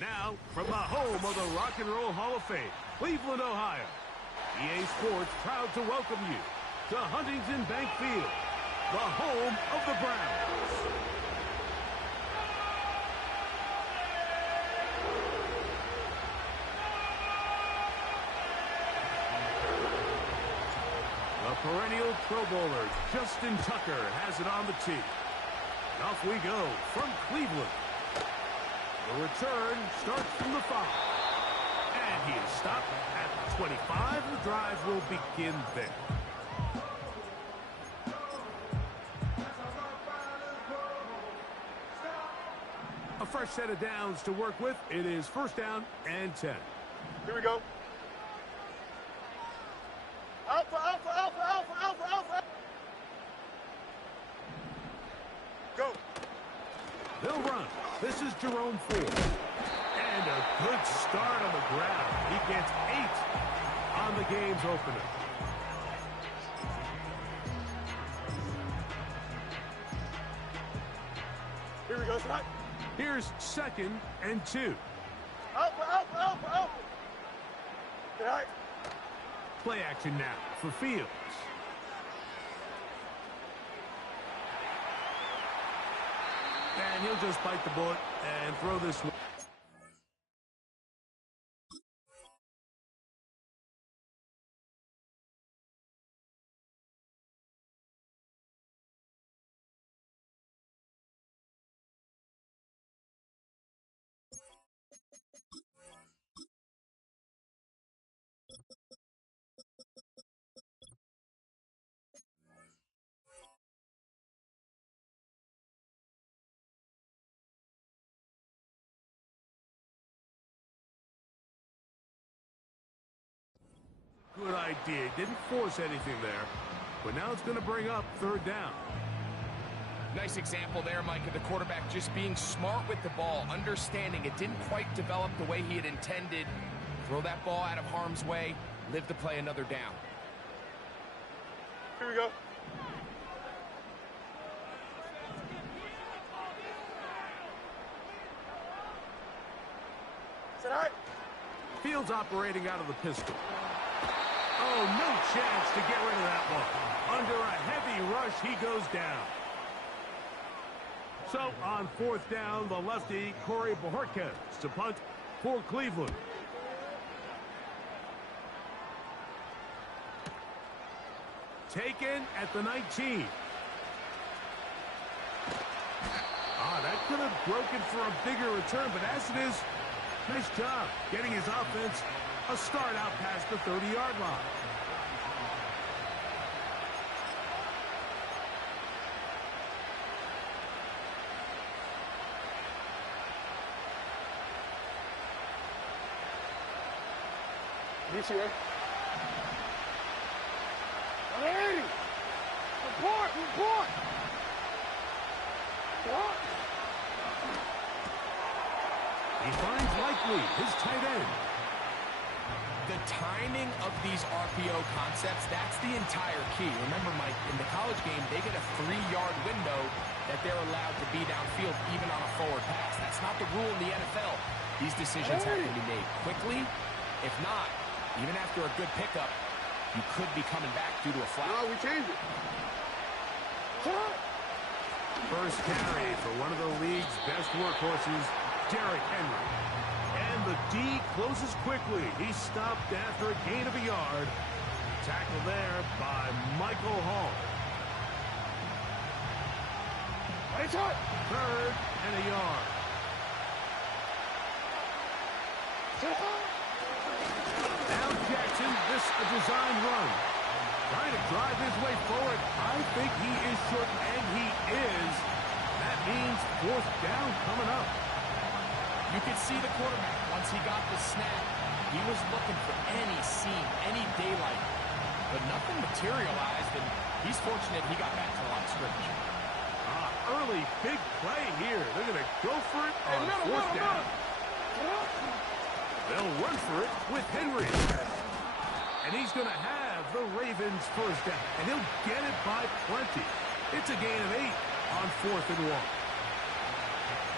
Now, from the home of the Rock and Roll Hall of Fame, Cleveland, Ohio, EA Sports proud to welcome you to Huntington Bank Field, the home of the Browns. The perennial Pro Bowler, Justin Tucker, has it on the tee. Off we go from Cleveland. The return starts from the 5. And he is stopped at the 25. The drive will begin there. A fresh set of downs to work with. It is first down and 10. Here we go. Alpha, alpha, alpha, alpha, alpha, alpha. Go. They'll run. This is Jerome Ford. And a good start on the ground. He gets 8 on the game's opener. Here we go, Scott. Here's 2nd and 2. Alpha, alpha, alpha, alpha. Good night. Play action now for Fields. And he'll just bite the bullet and throw this one. Good idea. Didn't force anything there. But now it's going to bring up 3rd down. Nice example there, Mike, of the quarterback just being smart with the ball, understanding it didn't quite develop the way he had intended. Throw that ball out of harm's way, live to play another down. Here we go. Sit high. Fields operating out of the pistol. Oh, no chance to get rid of that ball. Under a heavy rush, he goes down. So on 4th down, the lefty, Corey Bojorquez, to punt for Cleveland. Taken at the 19. That could have broken for a bigger return, but as it is, nice job getting his offense a start out past the 30-yard line. He's here. 180. Report, report. What? He finds Likely, his tight end. The timing of these RPO concepts, that's the entire key. Remember, Mike, in the college game, they get a 3-yard window that they're allowed to be downfield even on a forward pass. That's not the rule in the NFL. These decisions have to be made quickly. If not, even after a good pickup, you could be coming back due to a flag. No, we changed it. First carry for one of the league's best workhorses, Derrick Henry. And the D closes quickly. He's stopped after a gain of a yard. Tackled there by Michael Hall. 3rd and a yard. Now Jackson, this a design run. Trying to drive his way forward. I think he is short, and he is. That means 4th down coming up. You could see the quarterback, once he got the snap, he was looking for any seam, any daylight. But nothing materialized, and he's fortunate he got back to the line of scrimmage. Early big play here. They're going to go for it on 4th down. They'll run for it with Henry. And he's going to have the Ravens first down. And he'll get it by plenty. It's a gain of 8 on 4th and 1.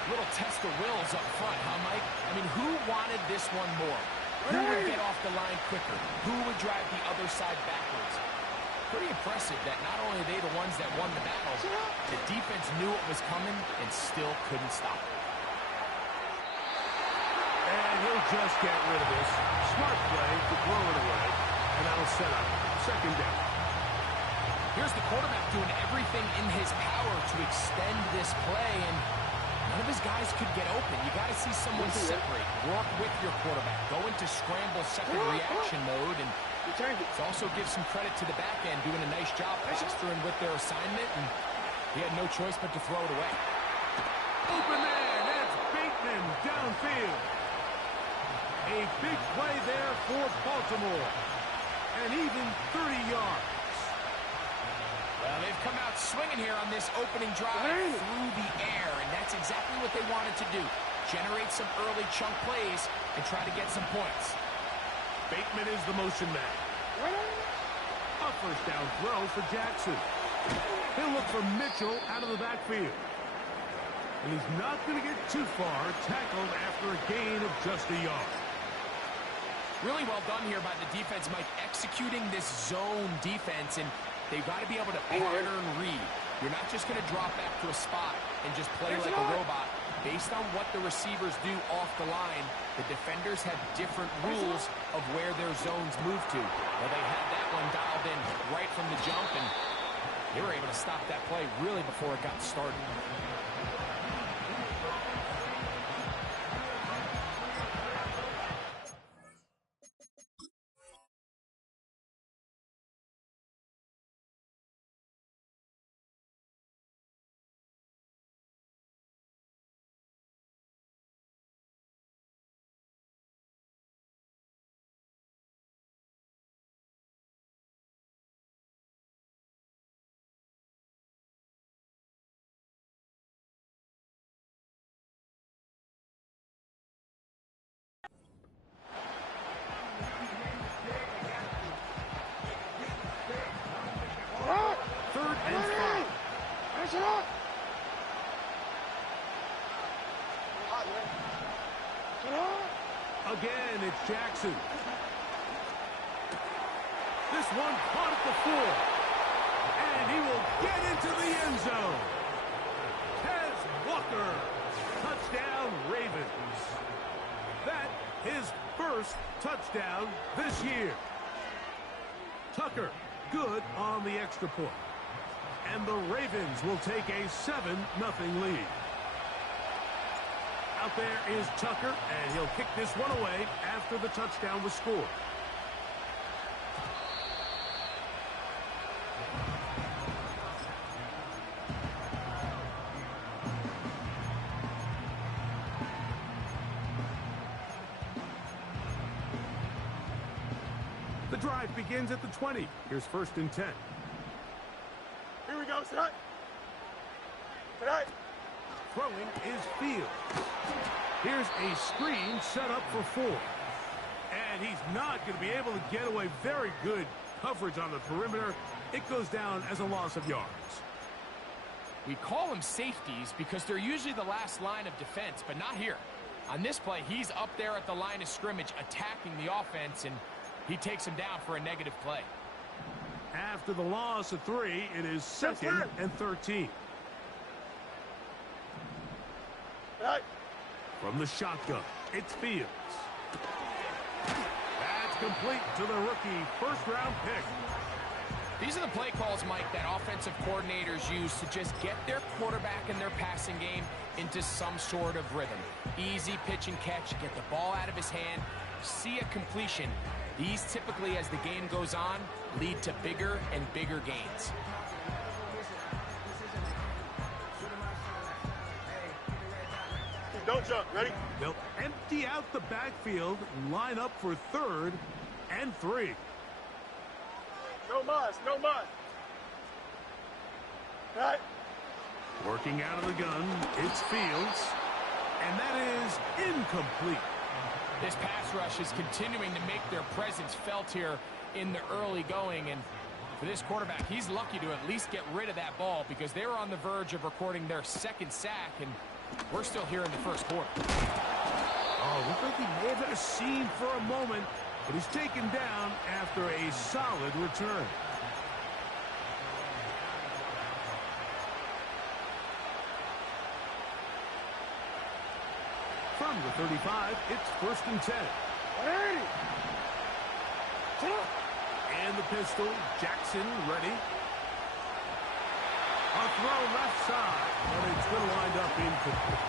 Little test of wills up front, huh, Mike? I mean, who wanted this one more? Who would get off the line quicker? Who would drive the other side backwards? Pretty impressive that not only are they the ones that won the battle, the defense knew it was coming and still couldn't stop it. And he'll just get rid of this. Smart play to throw it away, and that'll set up second down. Here's the quarterback doing everything in his power to extend this play, and none of his guys could get open. You got to see someone separate, work with your quarterback, go into scramble second reaction mode, and also give some credit to the back end doing a nice job pastoring with their assignment, and he had no choice but to throw it away. Open man, that's Bateman downfield. A big play there for Baltimore, and even 30 yards. Well, they've come out swinging here on this opening drive through the air, and that's exactly what they wanted to do. Generate some early chunk plays and try to get some points. Bateman is the motion man. A first down throw for Jackson. He'll look for Mitchell out of the backfield. And he's not going to get too far, tackled after a gain of just a yard. Really well done here by the defense, Mike, executing this zone defense, and they've got to be able to pattern read. You're not just going to drop back to a spot and just play like a robot. Based on what the receivers do off the line, the defenders have different rules of where their zones move to. Well, they had that one dialed in right from the jump, and they were able to stop that play really before it got started. Third and 5. Again, it's Jackson. This one caught at the 4. And he will get into the end zone. Tez Walker. Touchdown, Ravens. That his first touchdown this year. Tucker, good on the extra point. And the Ravens will take a 7-0 lead. Out there is Tucker, and he'll kick this one away after the touchdown was scored. The drive begins at the 20. Here's first and 10. Here we go, tonight. Tonight. Throwing is Fields. Here's a screen set up for 4. And he's not going to be able to get away. Very good coverage on the perimeter. It goes down as a loss of yards. We call them safeties because they're usually the last line of defense, but not here. On this play, he's up there at the line of scrimmage attacking the offense, and he takes him down for a negative play. After the loss of 3, it is 2nd and 13. Right. From the shotgun, it's Fields. That's complete to the rookie first-round pick. These are the play calls, Mike, that offensive coordinators use to just get their quarterback and their passing game into some sort of rhythm. Easy pitch and catch, get the ball out of his hand, see a completion. These typically, as the game goes on, lead to bigger and bigger gains. Don't jump. Ready? They'll empty out the backfield, line up for 3rd and 3. No mas, no mas. Right. Working out of the gun, it's Fields. And that is incomplete. This pass rush is continuing to make their presence felt here in the early going. And for this quarterback, he's lucky to at least get rid of that ball because they were on the verge of recording their 2nd sack. And We're still here in the first quarter. Oh, looked like he may have had a seam for a moment, but he's taken down after a solid return. From the 35, it's 1st and 10. And the pistol, Jackson ready. A throw left side, but it's going to wind up incomplete.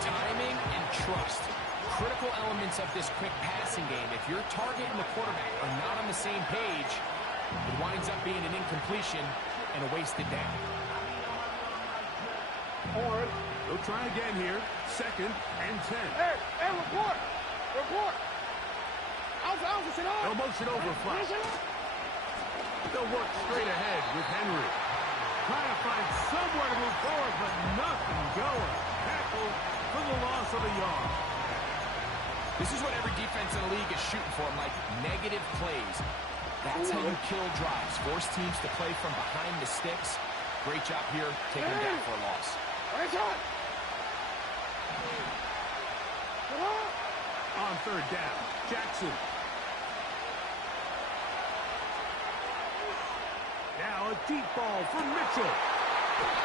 Timing and trust. Critical elements of this quick passing game. If your target and the quarterback are not on the same page, it winds up being an incompletion and a wasted down. Horn. They'll try again here. 2nd and 10. Hey, report. Report. No motion over flat. They'll work straight ahead with Henry. Trying to find somewhere to move forward, but nothing going. Tackle for the loss of a yard. This is what every defense in the league is shooting for, Mike. Negative plays. That's how you kill drives. Force teams to play from behind the sticks. Great job here, taking them down for a loss. On 3rd down, Jackson. Now a deep ball for Mitchell.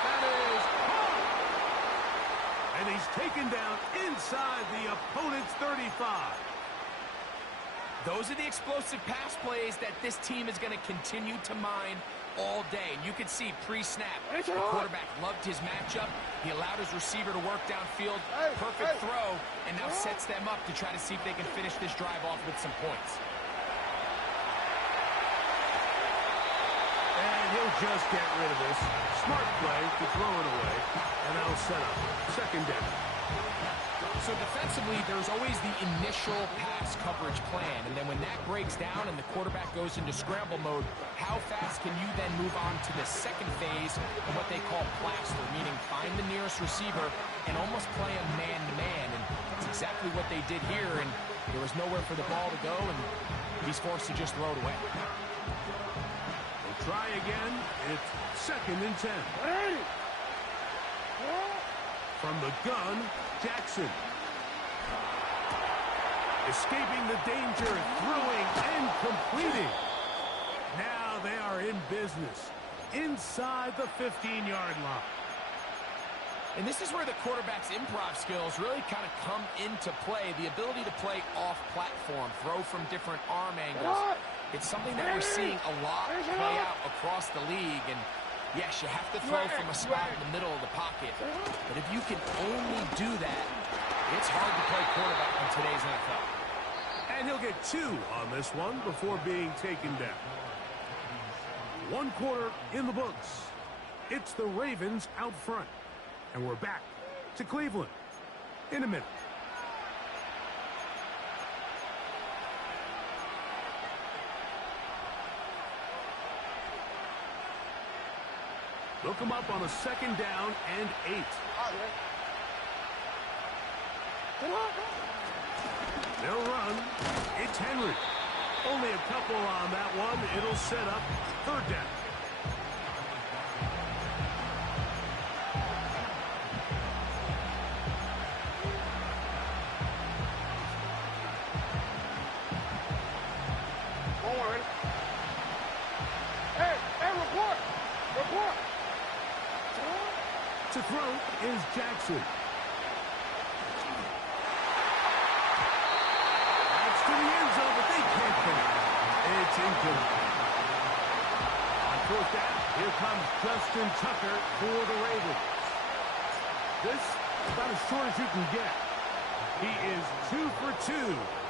That is hard. And he's taken down inside the opponent's 35. Those are the explosive pass plays that this team is going to continue to mine all day. And you can see pre-snap, the quarterback loved his matchup. He allowed his receiver to work downfield. Perfect throw, and now sets them up to try to see if they can finish this drive off with some points. And he'll just get rid of this. Smart play to throw it away. And that'll set up 2nd down. So defensively, there's always the initial pass coverage plan. And then when that breaks down and the quarterback goes into scramble mode, how fast can you then move on to the 2nd phase of what they call plaster, meaning find the nearest receiver and almost play a man-to-man. And it's exactly what they did here. And there was nowhere for the ball to go, and he's forced to just throw it away. They'll try again. It's 2nd and 10. From the gun, Jackson. Escaping the danger, throwing and completing. Now they are in business inside the 15-yard line. And this is where the quarterback's improv skills really kind of come into play. The ability to play off-platform, throw from different arm angles. It's something that we're seeing a lot play out across the league. And yes, you have to throw from a spot in the middle of the pocket. But if you can only do that, it's hard to play quarterback in today's NFL. And he'll get 2 on this one before being taken down. 1 quarter in the books. It's the Ravens out front. And we're back to Cleveland in a minute. Look him up on a 2nd down and 8. They'll run. It's Henry. Only a couple on that one. It'll set up 3rd down. Horn. Hey, report. Report. To throw is Jackson. That's to the end zone, but they can't finish. It's incomplete. On 4th down, here comes Justin Tucker for the Ravens. This is about as short as you can get. He is 2 for 2.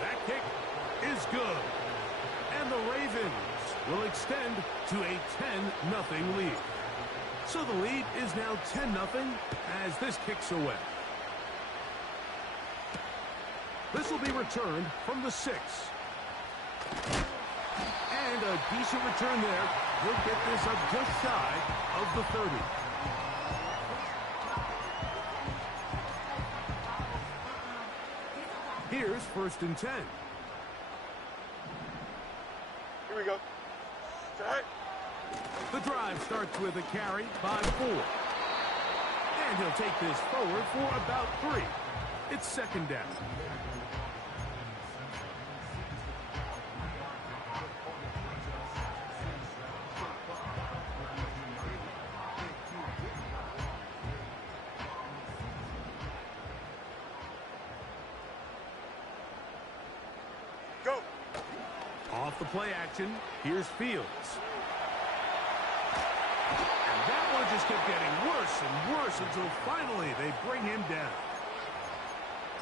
That kick is good. And the Ravens will extend to a 10-0 lead. So the lead is now 10-0 as this kicks away. This will be returned from the 6. And a decent return there. He'll get this up just shy of the 30. Here's 1st and 10. Here we go. Right. The drive starts with a carry by 4. And he'll take this forward for about 3. It's second down. Go. Off the play action, here's Fields. And that one just kept getting worse and worse until finally they bring him down.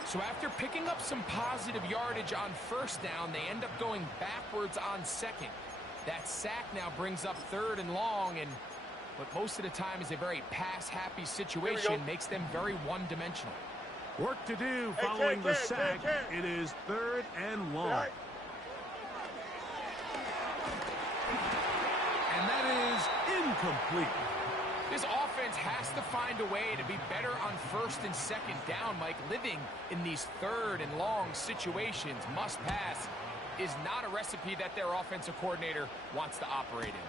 So after picking up some positive yardage on first down, they end up going backwards on second. That sack now brings up 3rd and long, and what most of the time is a very pass-happy situation makes them very one-dimensional. Work to do following the sack. It is 3rd and long. Right. And that is incomplete. This offense has to find a way to be better on first and second down, Mike. Living in these 3rd and long situations, must pass, is not a recipe that their offensive coordinator wants to operate in.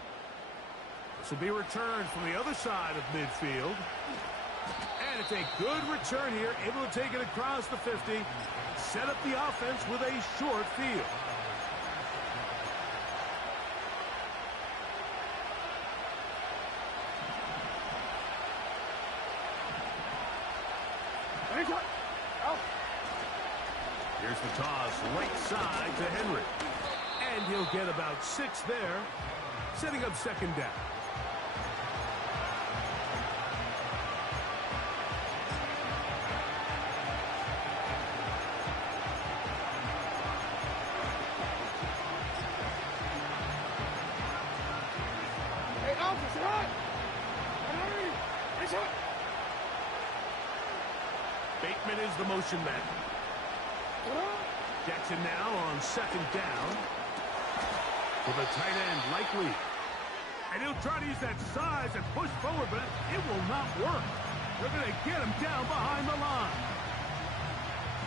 This will be returned from the other side of midfield. And it's a good return here, able to take it across the 50, set up the offense with a short field. Here's the toss, right side to Henry. And he'll get about 6 there, setting up second down. Hey, Alpha, it's hot. Henry, it's hot. Bateman is the motion man. Jackson now on second down. With a tight end likely. And he'll try to use that size and push forward, but it will not work. They're going to get him down behind the line.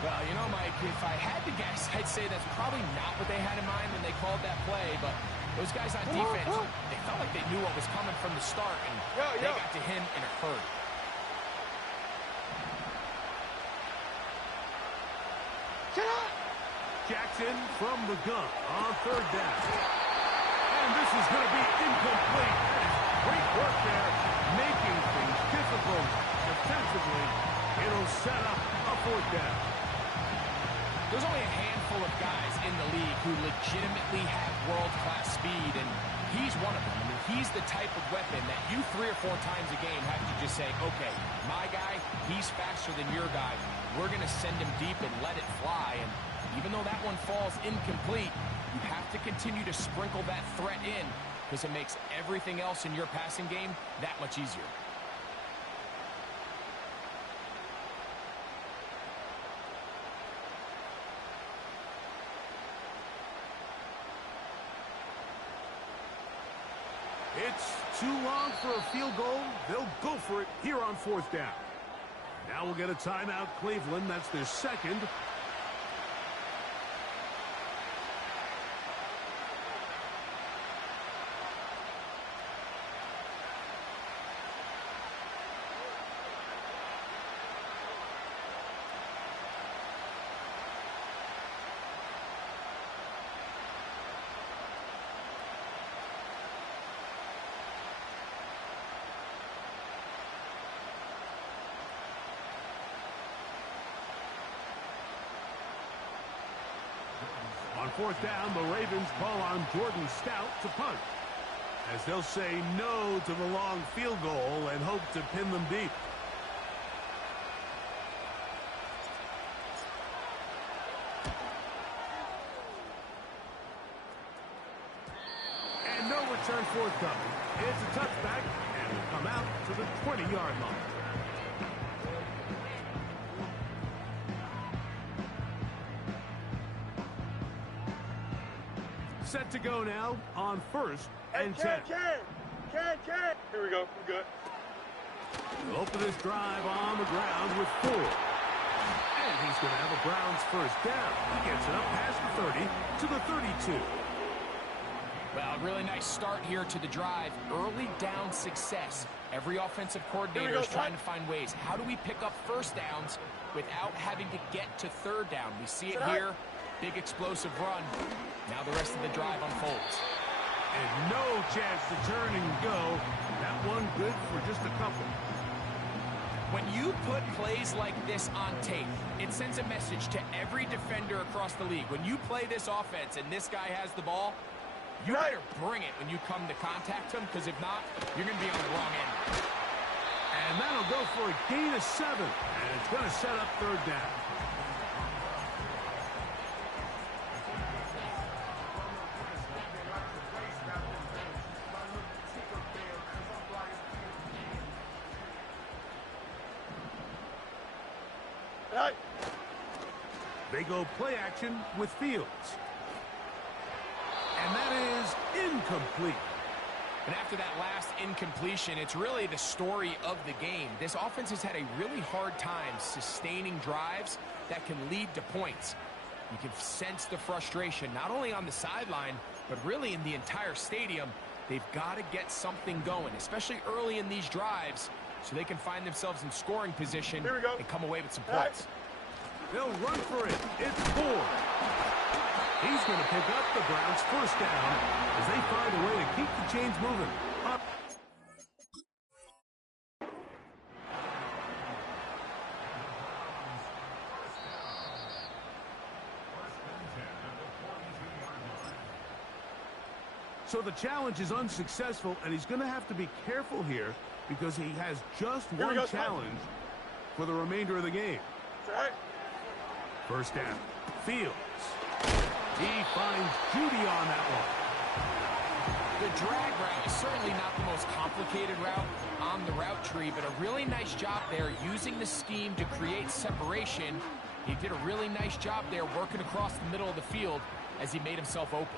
Well, you know, Mike, if I had to guess, I'd say that's probably not what they had in mind when they called that play, but those guys on defense, they felt like they knew what was coming from the start, and they got to him in a hurry. Jackson from the gun on third down. And this is going to be incomplete. That is great work there, making things difficult defensively. It'll set up a 4th down. There's only a handful of guys in the league who legitimately have world-class speed, and he's one of them. I mean, he's the type of weapon that you 3 or 4 times a game have to just say, okay, my guy, he's faster than your guy. We're going to send him deep and let it fly. And even though that one falls incomplete, you have to continue to sprinkle that threat in because it makes everything else in your passing game that much easier. It's too long for a field goal. They'll go for it here on 4th down. Now we'll get a timeout, Cleveland. That's their second. On 4th down, the Ravens call on Jordan Stout to punt, as they'll say no to the long field goal and hope to pin them deep. And no return forthcoming. It's a touchback, and will come out to the 20-yard line. Set to go now on 1st and 10. Can. Here we go. We're good. He'll open this drive on the ground with 4. And he's going to have a Browns 1st down. He gets it up past the 30 to the 32. Well, a really nice start here to the drive. Early down success. Every offensive coordinator is trying to find ways. How do we pick up first downs without having to get to third down? We see it here. Big explosive run. Now the rest of the drive unfolds. And no chance to turn and go. That one good for just a couple. When you put plays like this on tape, it sends a message to every defender across the league. When you play this offense and this guy has the ball, you better bring it when you come to contact him, because if not, you're going to be on the wrong end. And that'll go for a gain of 7. And it's going to set up third down. They go play action with Fields. And that is incomplete. And after that last incompletion, it's really the story of the game. This offense has had a really hard time sustaining drives that can lead to points. You can sense the frustration, not only on the sideline, but really in the entire stadium. They've got to get something going, especially early in these drives, so they can find themselves in scoring position and come away with some points. They'll run for it. It's 4. He's going to pick up the Browns' first down as they find a way to keep the chains moving. So the challenge is unsuccessful, and he's going to have to be careful here because he has just one challenge for the remainder of the game. First down. Fields. He finds Judy on that one. The drag route is certainly not the most complicated route on the route tree, but a really nice job there using the scheme to create separation. He did a really nice job there working across the middle of the field as he made himself open.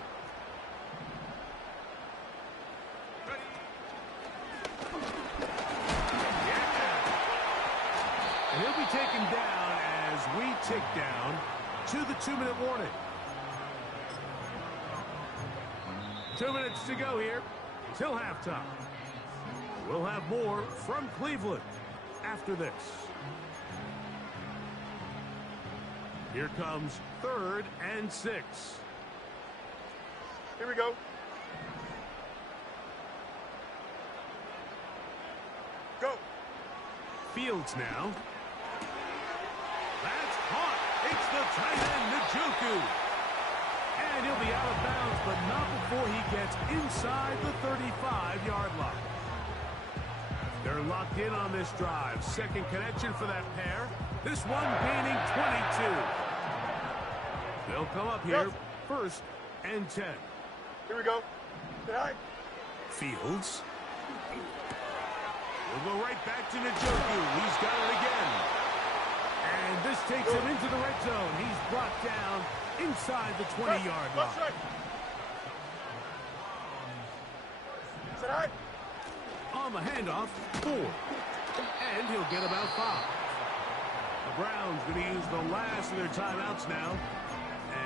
And he'll be taken down as we tick down to the 2-minute warning. 2 minutes to go here till halftime. We'll have more from Cleveland after this. Here comes 3rd and 6. Here we go. Go. Fields now. That's caught. It's the tight end, Njoku. And he'll be out of bounds, but not before he gets inside the 35-yard line. They're locked in on this drive. Second connection for that pair. This one gaining 22. They'll come up here. 1st and 10. Here we go. Fields. We'll go right back to Njoku. He's got it again. And this takes him into the red zone. He's brought down inside the 20-yard line. On the handoff, 4. And he'll get about 5. The Browns going to use the last of their timeouts now.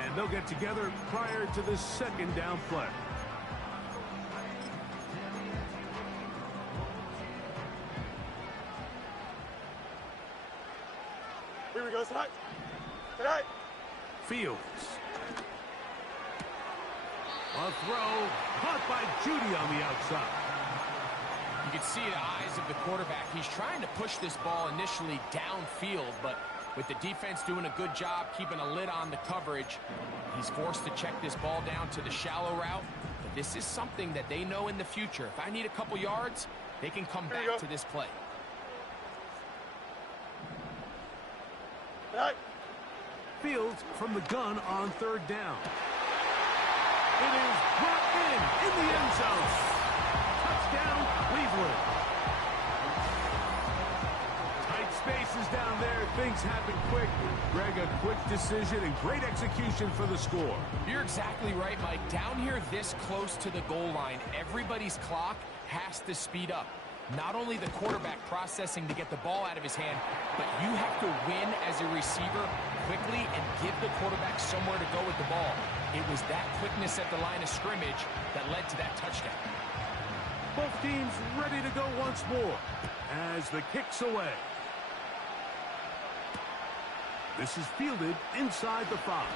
And they'll get together prior to this second down play. Here we go, tonight. Fields. A throw caught by Judy on the outside. You can see the eyes of the quarterback. He's trying to push this ball initially downfield, but with the defense doing a good job keeping a lid on the coverage, he's forced to check this ball down to the shallow route. But this is something that they know in the future. If I need a couple yards, they can come back to this play. Fields from the gun on 3rd down. It is brought in the end zone. Touchdown, Cleveland. Tight spaces down there. Things happen quick. Greg, a quick decision and great execution for the score. You're exactly right, Mike. Down here this close to the goal line, everybody's clock has to speed up. not only the quarterback processing to get the ball out of his hand, but you have to win as a receiver quickly and give the quarterback somewhere to go with the ball. It was that quickness at the line of scrimmage that led to that touchdown. Both teams ready to go once more as the kick's away. This is fielded inside the 5.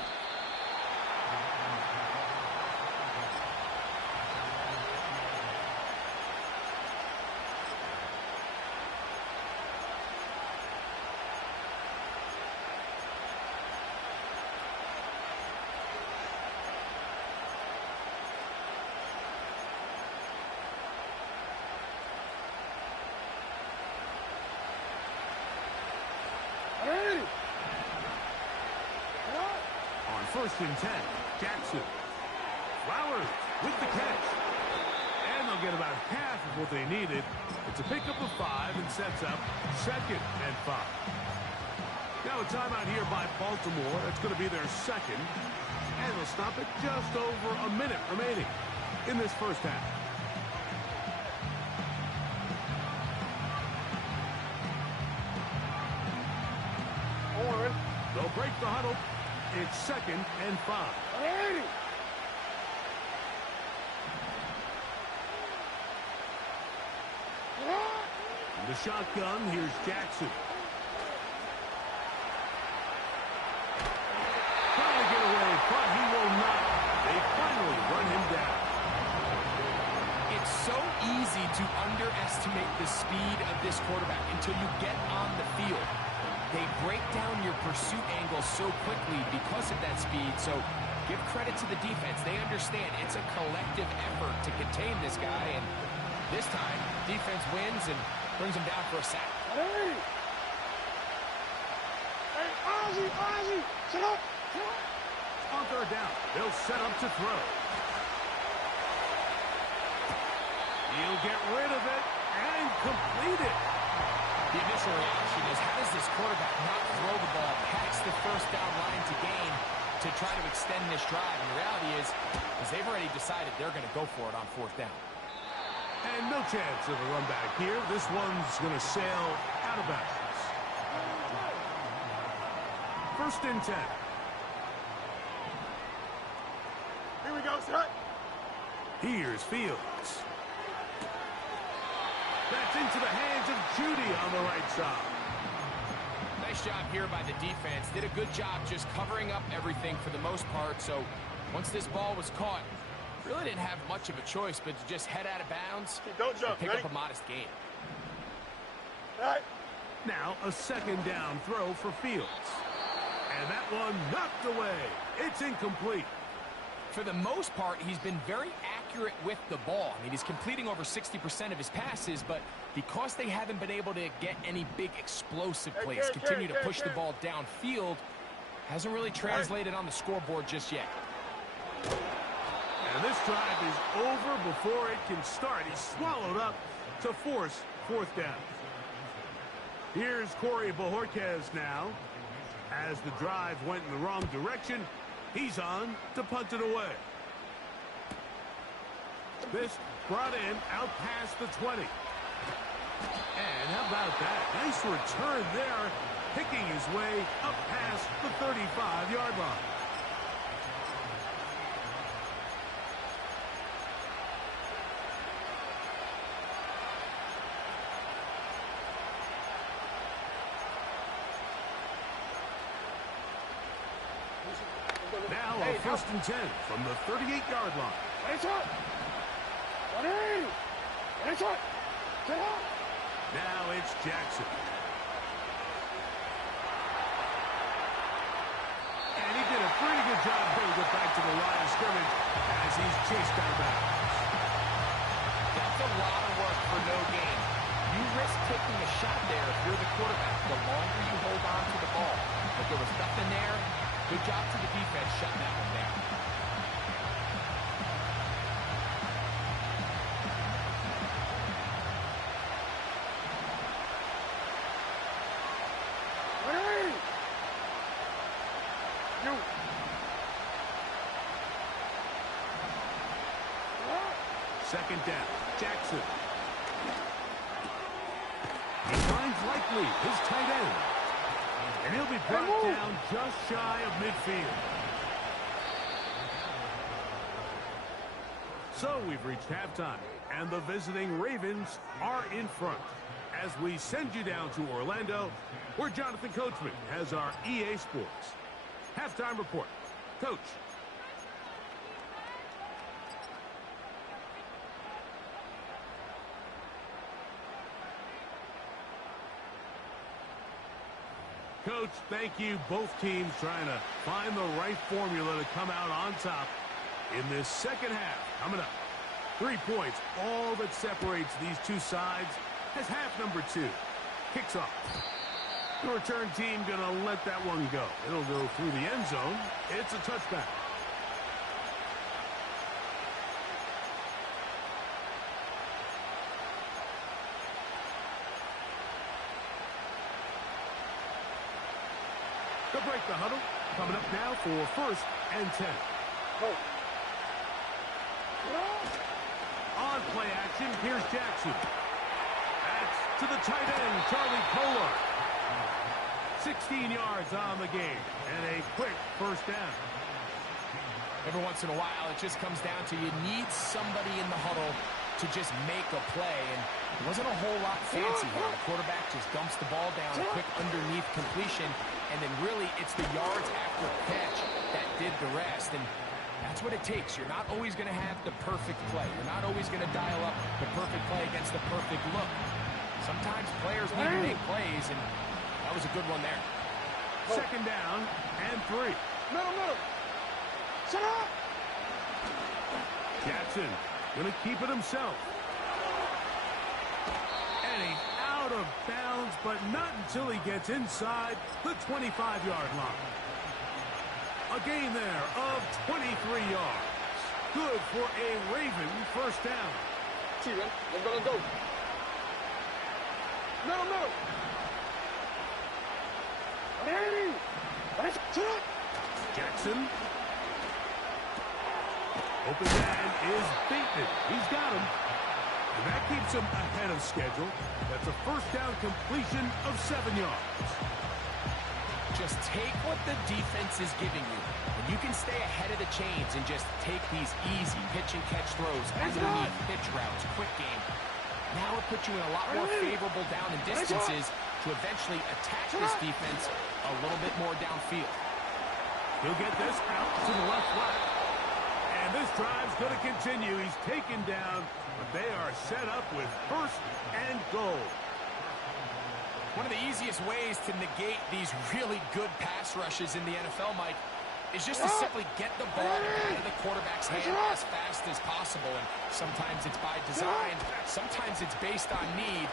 First and 10, Jackson. Flowers with the catch. And they'll get about half of what they needed. It's a pickup of 5 and sets up 2nd and 5. Now a timeout here by Baltimore. That's going to be their 2nd. And they'll stop it just over a minute remaining in this first half. They'll break the huddle. It's 2nd and 5. In the shotgun, here's Jackson. Trying to get away, but he will not. They finally run him down. It's so easy to underestimate the speed of this quarterback until you get on the field. They break down your pursuit angle so quickly because of that speed. So give credit to the defense. They understand it's a collective effort to contain this guy. And this time, defense wins and brings him down for a sack. Hey, Ozzie, sit up. On 3rd down, they'll set up to throw. He'll get rid of it and complete it. The initial reaction is, how does this quarterback not throw the ball past the 1st down line to gain to try to extend this drive? And the reality is they've already decided they're going to go for it on 4th down. And no chance of a run back here. This one's going to sail out of bounds. 1st and 10. Here we go, set. Here's Fields. That's into the hands of Judy on the right side. Nice job here by the defense. Did a good job just covering up everything for the most part. So once this ball was caught, really didn't have much of a choice but to just head out of bounds Don't jump, and pick ready? up a modest gain. All right. Now a 2nd down throw for Fields. And that one knocked away. It's incomplete. For the most part, he's been very accurate with the ball. I mean, he's completing over 60% of his passes, but because they haven't been able to get any big explosive plays, continue to push the ball downfield, hasn't really translated on the scoreboard just yet. And this drive is over before it can start. He's swallowed up to force 4th down. Here's Corey Bojorquez now. As the drive went in the wrong direction, he's on to punt it away. This brought in out past the 20. And how about that? Nice return there, picking his way up past the 35-yard line. Now a 1st and 10 from the 38-yard line. It's up. 180. It's up. Sit up. Now it's Jackson. And he did a pretty good job here to get back to the line of scrimmage as he's chased out of bounds. That's a lot of work for no gain. You risk taking a shot there if you're the quarterback the longer you hold on to the ball. But there was nothing there. Good job to the defense shutting that one down. Second down, Jackson. He finds Likely, his tight end. And he'll be brought down just shy of midfield. So we've reached halftime, and the visiting Ravens are in front. As we send you down to Orlando, where Jonathan Coachman has our EA Sports halftime report. Coach. Coach, thank you. Both teams trying to find the right formula to come out on top in this second half. Coming up, 3 points, all that separates these two sides as half number 2 kicks off. The return team going to let that one go. It'll go through the end zone. It's a touchback. They'll break the huddle. Coming up now for 1st and 10. On play action, here's Jackson. That's to the tight end, Charlie Pollard. 16 yards on the game, and a quick 1st down. Every once in a while, it just comes down to you need somebody in the huddle to just make a play, and it wasn't a whole lot fancy here. The quarterback just dumps the ball down, a quick underneath completion, and then really it's the yards after catch that did the rest, and that's what it takes. You're not always going to have the perfect play. You're not always going to dial up the perfect play against the perfect look. Sometimes players need to make plays, and that was a good one there. 2nd down and 3. Middle. Shut up! Jackson going to keep it himself. And he's out of bounds, but not until he gets inside the 25-yard line. A gain there of 23 yards. Good for a Raven 1st down. Steven, let's go. Middle. Jackson. Open man is beaten. He's got him. And that keeps him ahead of schedule. That's a 1st down completion of 7 yards. Just take what the defense is giving you. And you can stay ahead of the chains and just take these easy pitch and catch throws, underneath pitch routes, quick game. Now it puts you in a lot more favorable down and distances to eventually attack this defense a little bit more downfield. He'll get this out to the left flat. And this drive's going to continue. He's taken down, but they are set up with 1st and goal. One of the easiest ways to negate these really good pass rushes in the NFL, Mike, is just to simply get the ball out of the quarterback's hand as fast as possible. And sometimes it's by design, sometimes it's based on need.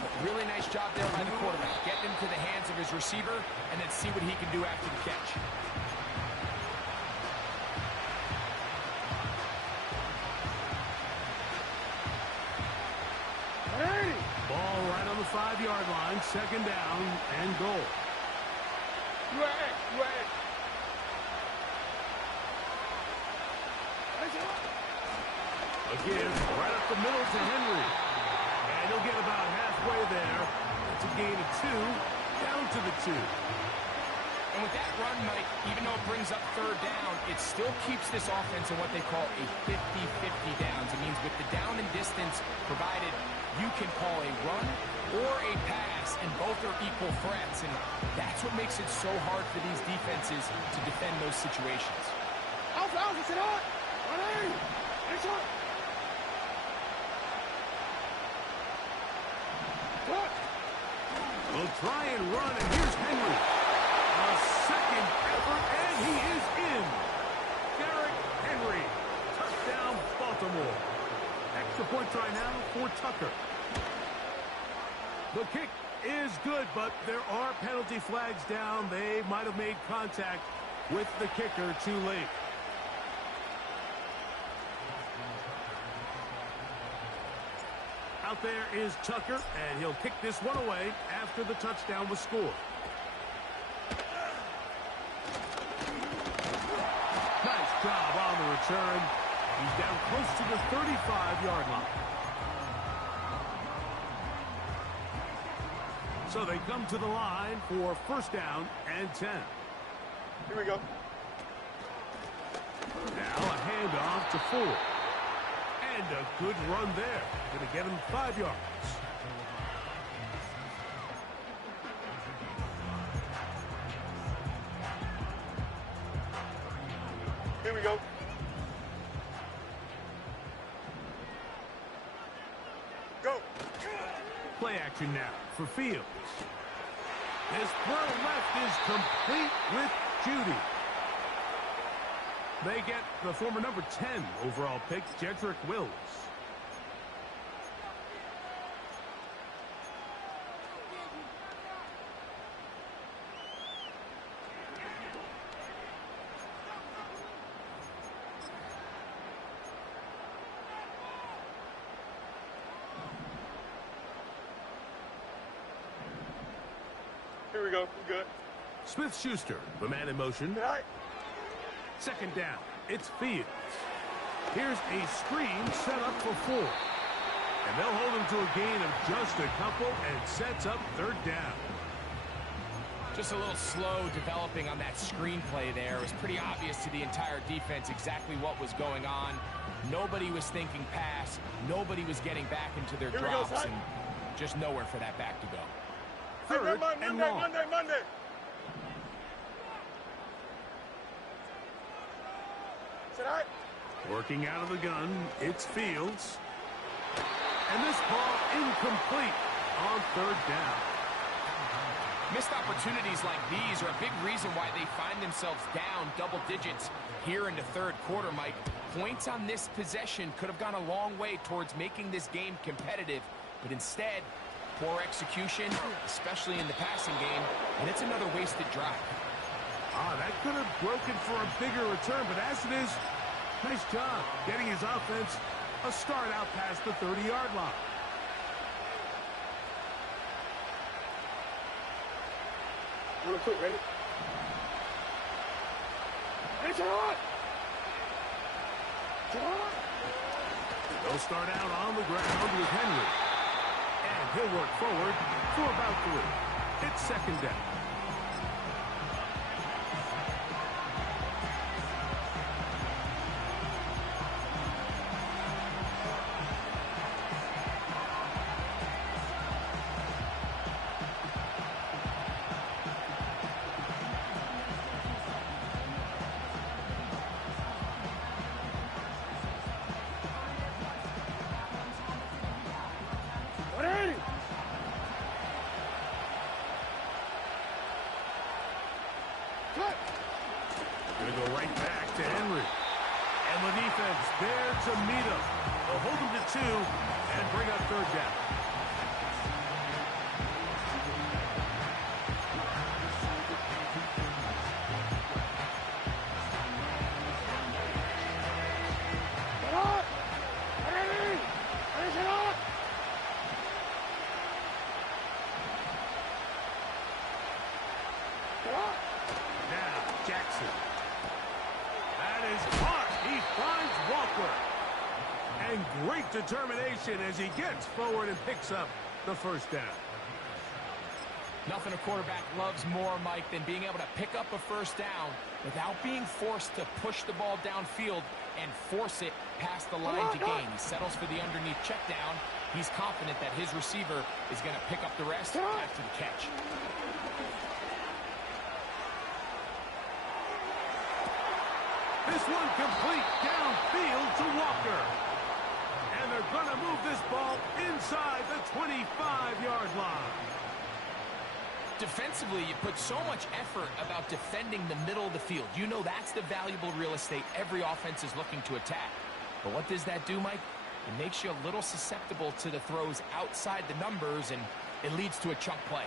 But really nice job there by the quarterback. Get into the hands of his receiver and then see what he can do after the catch. Ball right on the 5-yard line, 2nd down and goal. Again, right up the middle to Henry. And he'll get about halfway there. It's a gain of 2, down to the 2. And with that run, Mike, even though it brings up 3rd down, it still keeps this offense in what they call a 50-50 downs. It means with the down and distance provided, you can call a run or a pass, and both are equal threats. And that's what makes it so hard for these defenses to defend those situations. Alpha, sit up! We'll try and run, and here's Henry. A 2nd effort, and he is in. Derrick Henry. Touchdown, Baltimore. Extra point try now for Tucker. The kick is good, but there are penalty flags down. They might have made contact with the kicker too late. Out there is Tucker, and he'll kick this one away after the touchdown was scored. Nice job on the return. He's down close to the 35-yard line. So they come to the line for first down and 10. Here we go. Now a handoff to Ford. And a good run there. Going to get him 5 yards. Here we go. Go. Play action now for Fields. His throw left is complete with Judy. They get the former number 10 overall pick, Jedrick Wills. Here we go. You good? Smith-Schuster, the man in motion. All right. Second down, it's Fields. Here's a screen set up for Ford. And they'll hold him to a gain of just a couple and sets up third down. Just a little slow developing on that screenplay there. It was pretty obvious to the entire defense exactly what was going on. Nobody was thinking pass. Nobody was getting back into their drops. And just nowhere for that back to go. Third and long. Monday. Sit right. Working out of the gun, it's Fields. And this ball incomplete on third down. Missed opportunities like these are a big reason why they find themselves down double digits here in the third quarter, Mike. Points on this possession could have gone a long way towards making this game competitive, but instead, poor execution, especially in the passing game, and it's another wasted drive. That could have broken for a bigger return, but as it is, nice job getting his offense a start out past the 30-yard line. Real quick, ready? Hey, Charlotte! They'll start out on the ground with Henry. And he'll work forward for about 3. It's second down. Going to go right back to Henry. And the defense there to meet him. They'll hold him to 2 and bring up third down. Jackson. That is caught. He finds Walker. And great determination as he gets forward and picks up the first down. Nothing a quarterback loves more, Mike, than being able to pick up a first down without being forced to push the ball downfield and force it past the line to gain. He settles for the underneath check down. He's confident that his receiver is going to pick up the rest after the catch. This one complete downfield to Walker. And they're going to move this ball inside the 25-yard line. Defensively, you put so much effort about defending the middle of the field. You know that's the valuable real estate every offense is looking to attack. But what does that do, Mike? It makes you a little susceptible to the throws outside the numbers, and it leads to a chunk play.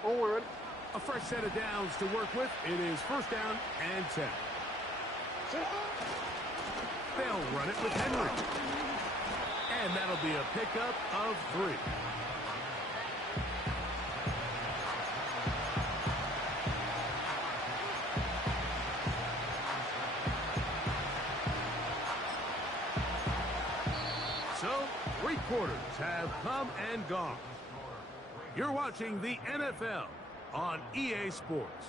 Forward. A fresh set of downs to work with. It is first down and 10. They'll run it with Henry. And that'll be a pickup of 3. So, 3 quarters have come and gone. You're watching the NFL on EA Sports.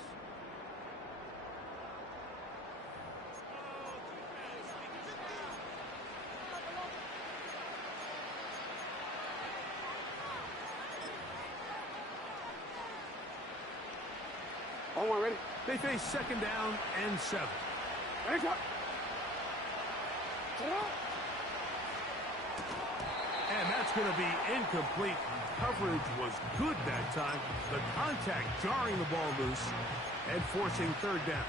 On one, ready? They face second down and 7. Hands up. Set up. And that's going to be incomplete. Coverage was good that time. The contact jarring the ball loose and forcing third down.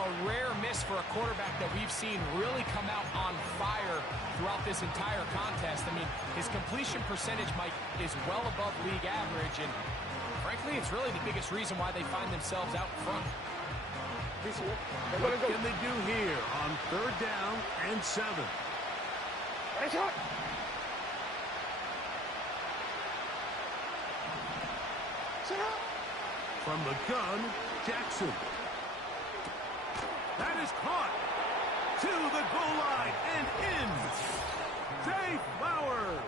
A rare miss for a quarterback that we've seen really come out on fire throughout this entire contest. I mean, his completion percentage, Mike, is well above league average, and frankly, it's really the biggest reason why they find themselves out front. What can they do here on third down and 7? Nice shot. Set up. From the gun, Jackson. That is caught to the goal line and in. Zay Flowers.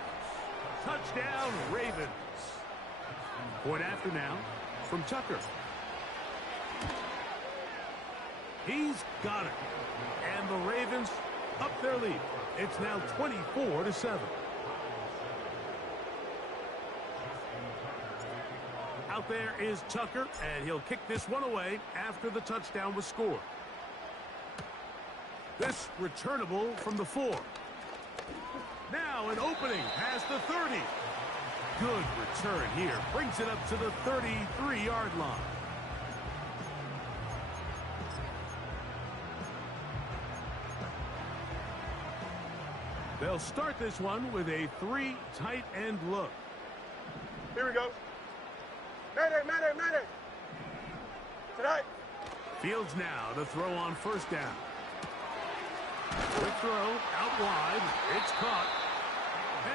Touchdown, Ravens. Point after now from Tucker. He's got it. And the Ravens up their lead. It's now 24-7. Out there is Tucker, and he'll kick this one away after the touchdown was scored. This returnable from the 4. Now an opening past the 30. Good return here. Brings it up to the 33-yard line. They'll start this one with a 3 tight end look. Here we go. Madden. Tonight. Fields now to throw on first down. Quick throw out wide. It's caught.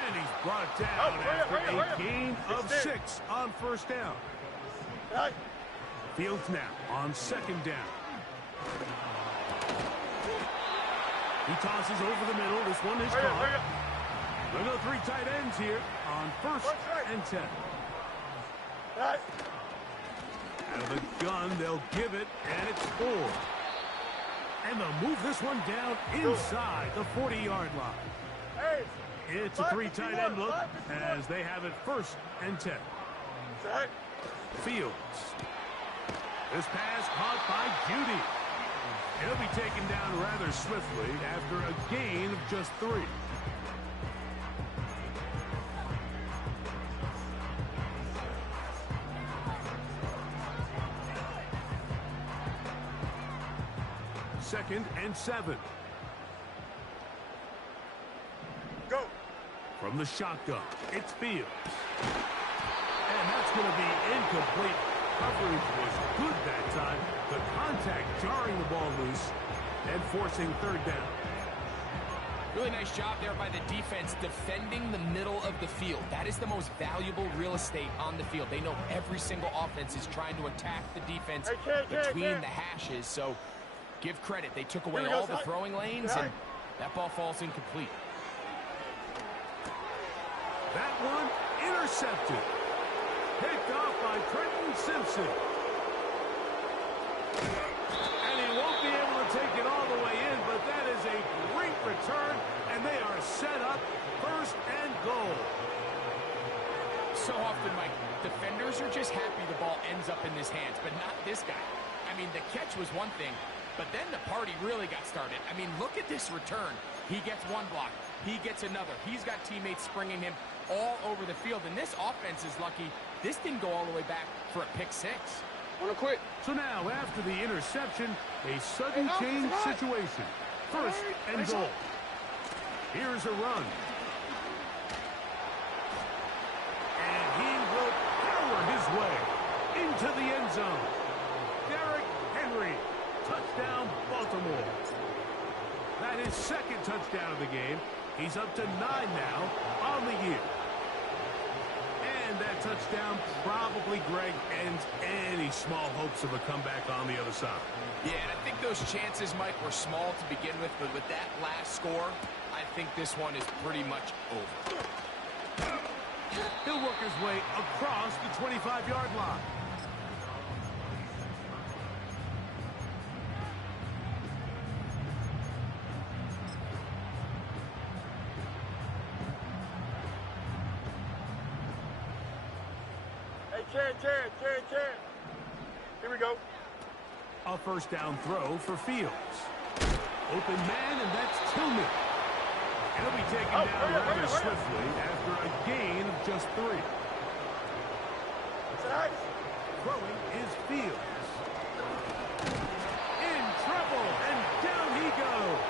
And he's brought down after a gain of 6 on first down. Tonight. Fields now on second down. He tosses over the middle. This one is caught. We'll go 3 tight ends here on first and 10. Tonight. Out of the gun, they'll give it, and it's 4. And they'll move this one down inside the 40-yard line. Hey. It's a 3 tight end look as they have it first and 10. Tonight. Fields. This pass caught by Judy. He'll be taken down rather swiftly after a gain of just 3. Second and 7. Go. From the shotgun, it's Fields. And that's going to be incomplete. Coverage was good that time. The contact jarring the ball loose and forcing third down. Really nice job there by the defense defending the middle of the field. That is the most valuable real estate on the field. They know every single offense is trying to attack the defense between the hashes. So give credit. They took away all the throwing lanes, and that ball falls incomplete. That one intercepted. Picked off by Trenton Simpson. And he won't be able to take it all the way in, but that is a great return, and they are set up first and goal. So often, Mike, defenders are just happy the ball ends up in his hands, but not this guy. I mean, the catch was one thing, but then the party really got started. I mean, look at this return. He gets one block. He gets another. He's got teammates springing him all over the field, and this offense is lucky this didn't go all the way back for a pick 6. Wanna quit? So now, after the interception, a sudden change situation. First and goal. Here's a run. And he will power his way into the end zone. Derrick Henry, touchdown Baltimore. That is second touchdown of the game. He's up to 9 now on the year. And that touchdown probably, Greg, ends any small hopes of a comeback on the other side. Yeah, and I think those chances, Mike, were small to begin with, but with that last score, I think this one is pretty much over. He'll work his way across the 25-yard line. Chad. Here we go. A first down throw for Fields. Open man, and that's Tillman. And he'll be taken down rather swiftly after a gain of just 3. Throwing is Fields. In trouble, and down he goes.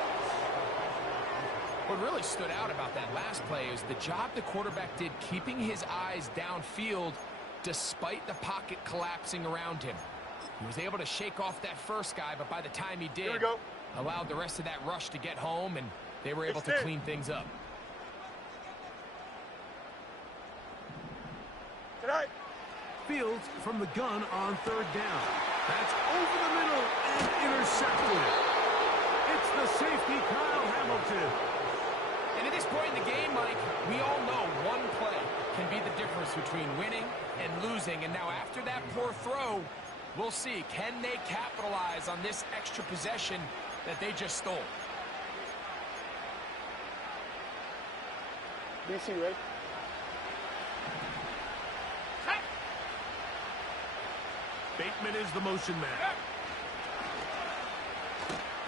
What really stood out about that last play is the job the quarterback did keeping his eyes downfield despite the pocket collapsing around him. He was able to shake off that first guy, but by the time he did, allowed the rest of that rush to get home, and they were able to clean things up. Fields from the gun on third down. That's over the middle and intercepted. It's the safety, Kyle Hamilton. And at this point in the game, Mike, we all know one play can be the difference between winning and losing. And now after that poor throw, we'll see, can they capitalize on this extra possession that they just stole? DC, right? Bateman is the motion man.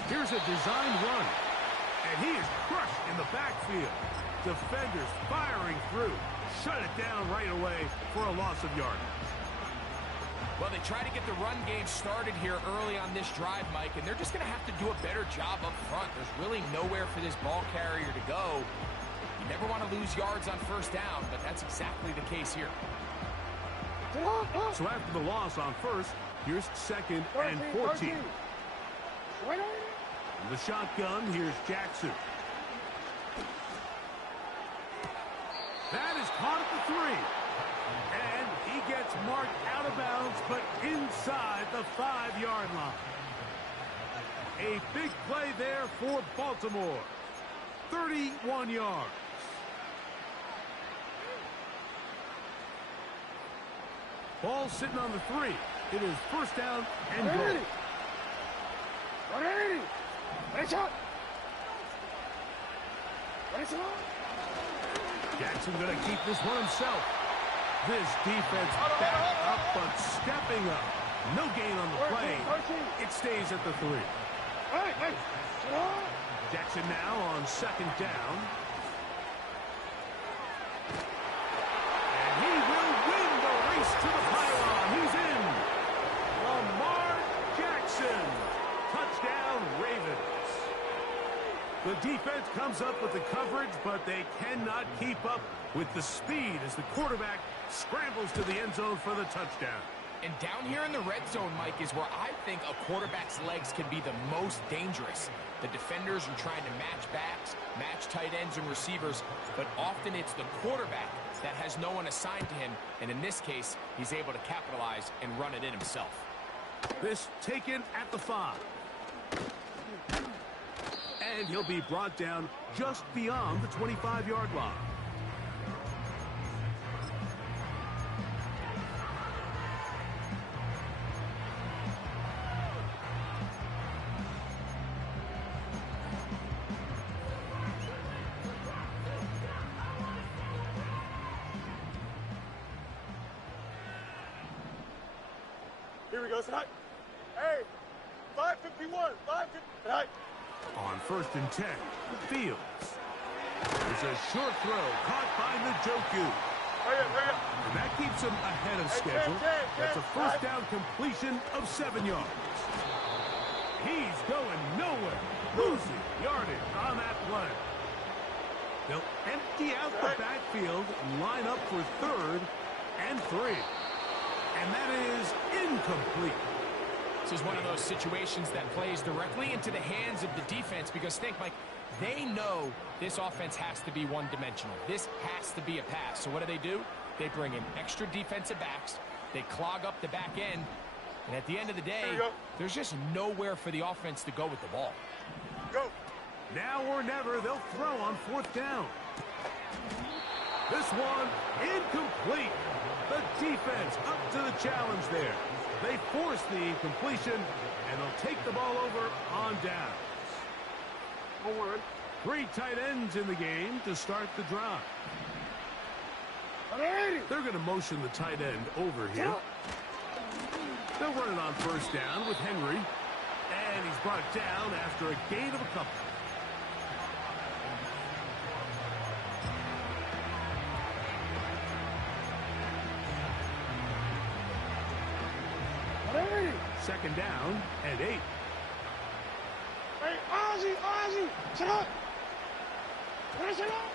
Here's a designed run. And he is crushed in the backfield. Defenders firing through. Shut it down right away for a loss of yardage. Well, they try to get the run game started here early on this drive, Mike, and they're just going to have to do a better job up front. There's really nowhere for this ball carrier to go. You never want to lose yards on first down, but that's exactly the case here. So after the loss on first, here's second and 14. In the shotgun, here's Jackson. That is caught at the 3. And he gets marked out of bounds, but inside the 5-yard line. A big play there for Baltimore. 31 yards. Ball sitting on the 3. It is first down and goal. Jackson going to keep this one himself. This defense back up, but stepping up. No gain on the play. It stays at the 3. Jackson now on second down. And he will win the race to the pylon. He's in. Lamar Jackson. Touchdown, Ravens. The defense comes up with the coverage, but they cannot keep up with the speed as the quarterback scrambles to the end zone for the touchdown. And down here in the red zone, Mike, is where I think a quarterback's legs can be the most dangerous. The defenders are trying to match backs, match tight ends and receivers, but often it's the quarterback that has no one assigned to him, and in this case, he's able to capitalize and run it in himself. This taken at the 5. And he'll be brought down just beyond the 25-yard line. Here we go, tonight. Hey, 5:51, 5:50, tonight. On first and 10, Fields. It's a short throw caught by Njoku. And that keeps him ahead of schedule. That's a first down completion of 7 yards. He's going nowhere. Losing yardage on that play. They'll empty out the backfield and line up for third and 3. And that is incomplete. This is one of those situations that plays directly into the hands of the defense because think, Mike, they know this offense has to be one-dimensional. This has to be a pass. So what do? They bring in extra defensive backs. They clog up the back end. And at the end of the day, there's just nowhere for the offense to go with the ball. Go. Now or never, they'll throw on fourth down. This one incomplete. The defense up to the challenge there. They force the incompletion, and they'll take the ball over on downs. 1. 3 tight ends in the game to start the drive. They're going to motion the tight end over here. They'll run it on first down with Henry. And he's brought down after a gain of a couple. Second down and 8. Hey, Ozzie! Sit up! Sit up!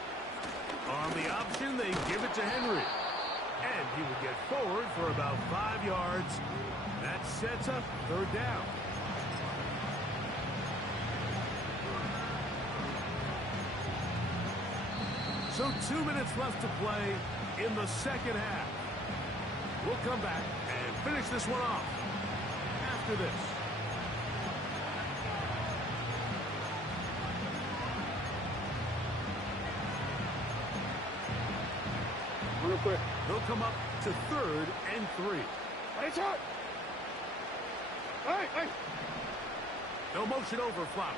On the option, they give it to Henry. And he will get forward for about 5 yards. That sets up third down. So 2 minutes left to play in the second half. We'll come back and finish this one off after this. Real quick. They'll come up to 3rd and 3. Hey, shot! Hey! They'll motion over Flowers.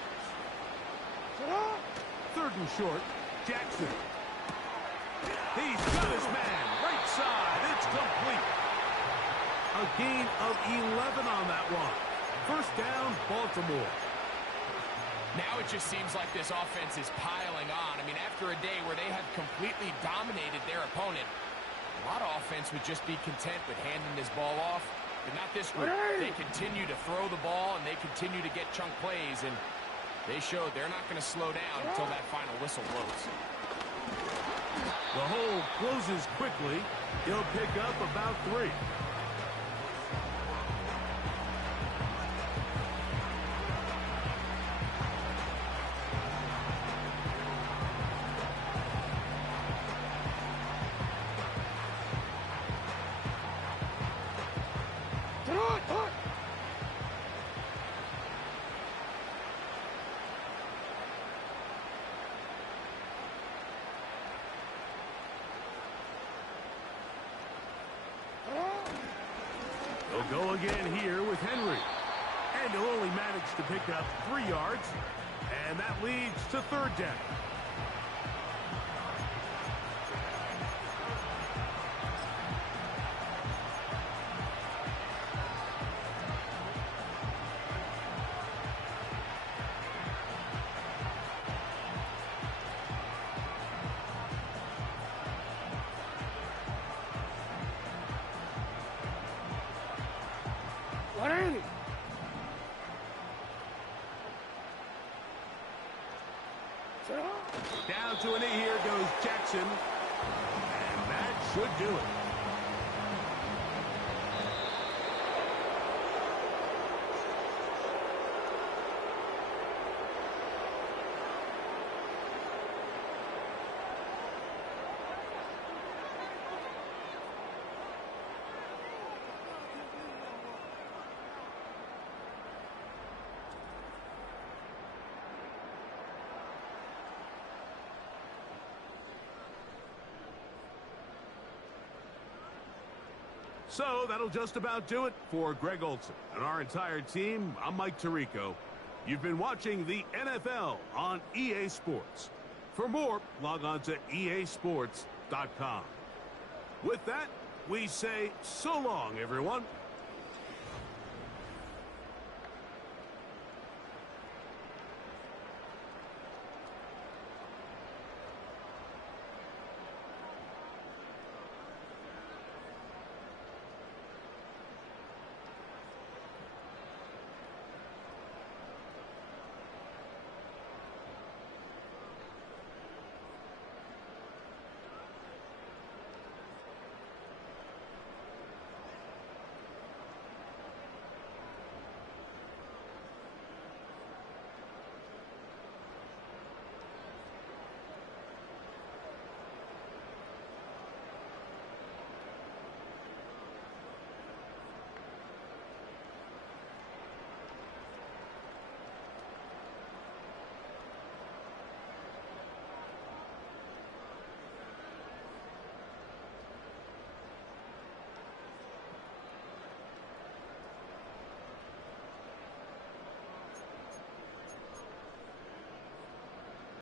Sit up! 3rd and short, Jackson. He's got his man, right side, it's complete. A gain of 11 on that one. First down, Baltimore. Now it just seems like this offense is piling on. I mean, after a day where they have completely dominated their opponent, a lot of offense would just be content with handing this ball off. But not this group. They continue to throw the ball, and they continue to get chunk plays, and they showed they're not going to slow down until that final whistle blows. The hole closes quickly. He'll pick up about 3. They'll go again here with Henry. And he'll only manage to pick up 3 yards. And that leads to 3rd down. Down to a knee, here goes Jackson. And that should do it. So that'll just about do it for Greg Olson and our entire team. I'm Mike Tirico. You've been watching the NFL on EA Sports. For more, log on to easports.com. With that, we say so long, everyone.